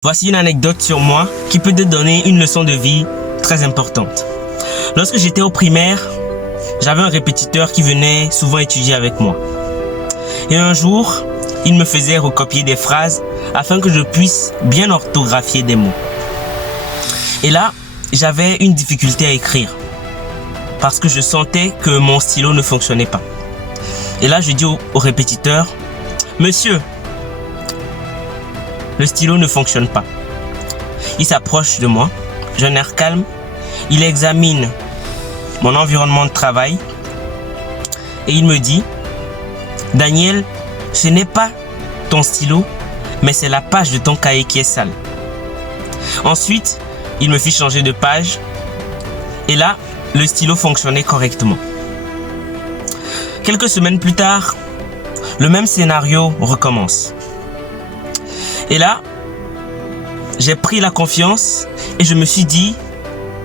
Voici une anecdote sur moi qui peut te donner une leçon de vie très importante. Lorsque j'étais au primaire, j'avais un répétiteur qui venait souvent étudier avec moi. Et un jour, il me faisait recopier des phrases afin que je puisse bien orthographier des mots. Et là, j'avais une difficulté à écrire parce que je sentais que mon stylo ne fonctionnait pas. Et là, je dis au répétiteur, « Monsieur, le stylo ne fonctionne pas. » Il s'approche de moi, j'ai un air calme, il examine mon environnement de travail et il me dit, « Daniel, ce n'est pas ton stylo, mais c'est la page de ton cahier qui est sale. » Ensuite, il me fit changer de page et là, le stylo fonctionnait correctement. Quelques semaines plus tard, le même scénario recommence. Et là, j'ai pris la confiance et je me suis dit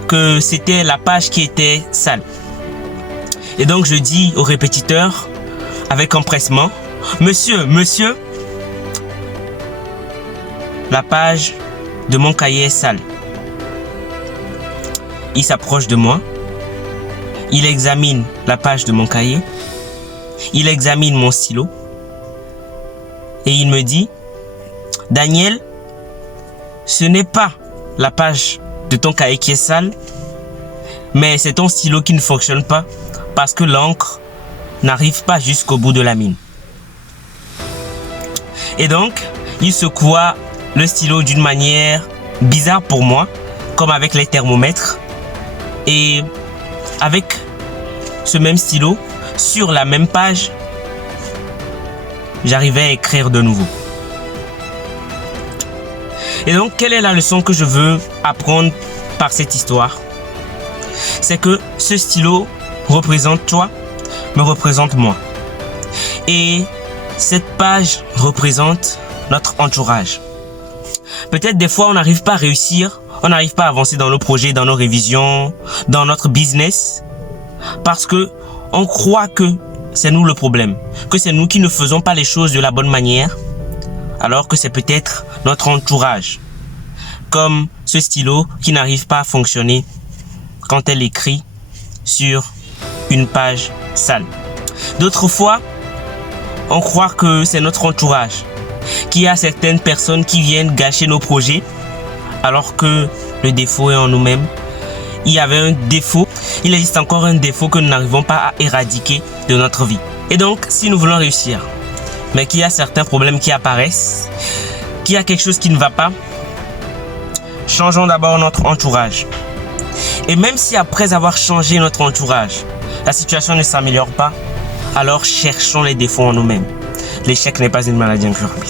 que c'était la page qui était sale. Et donc je dis au répétiteur avec empressement, « Monsieur, la page de mon cahier est sale. » Il s'approche de moi, il examine la page de mon cahier, il examine mon stylo et il me dit, « Daniel, ce n'est pas la page de ton cahier qui est sale, mais c'est ton stylo qui ne fonctionne pas parce que l'encre n'arrive pas jusqu'au bout de la mine. » Et donc, il secoua le stylo d'une manière bizarre pour moi, comme avec les thermomètres. Et avec ce même stylo, sur la même page, j'arrivais à écrire de nouveau. Et donc, quelle est la leçon que je veux apprendre par cette histoire? C'est que ce stylo représente toi, me représente moi. Et cette page représente notre entourage. Peut-être des fois, on n'arrive pas à réussir, on n'arrive pas à avancer dans nos projets, dans nos révisions, dans notre business, parce que on croit que c'est nous le problème, que c'est nous qui ne faisons pas les choses de la bonne manière, alors que c'est peut-être notre entourage, comme ce stylo qui n'arrive pas à fonctionner quand elle écrit sur une page sale. D'autres fois, on croit que c'est notre entourage, qu'il y a certaines personnes qui viennent gâcher nos projets, alors que le défaut est en nous-mêmes. Il y avait un défaut, il existe encore un défaut que nous n'arrivons pas à éradiquer de notre vie. Et donc, si nous voulons réussir, mais qu'il y a certains problèmes qui apparaissent, qu'il y a quelque chose qui ne va pas, changeons d'abord notre entourage. Et même si après avoir changé notre entourage, la situation ne s'améliore pas, alors cherchons les défauts en nous-mêmes. L'échec n'est pas une maladie incurable.